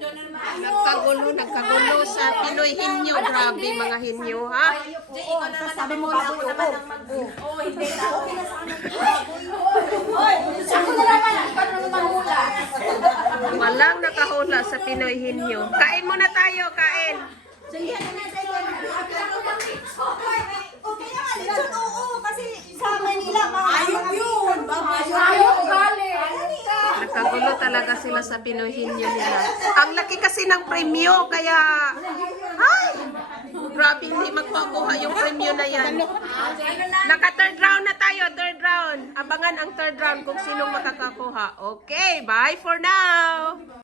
Nagkagulo sa Pinoy Hinyo. Grabe mga Hinyo, ha? Sabi mo na ako naman ang hindi na. Sako na naman. Ikaw na naman hula. Walang nakahula sa Pinoy Hinyo. Kain muna tayo, kain. Sige na tayo. Okay naman, lechon oo. Kasi sa Manila, ayok yun. Ayok galing. Nagkagulo talaga sila sa Pinoy Hinyo nila. Ang laki kasi ng premyo, kaya... Ay! Grabe, hindi magpakuha yung premyo na yan. Naka-third round na tayo, third round. Abangan ang third round kung sinong makakakuha. Okay, bye for now!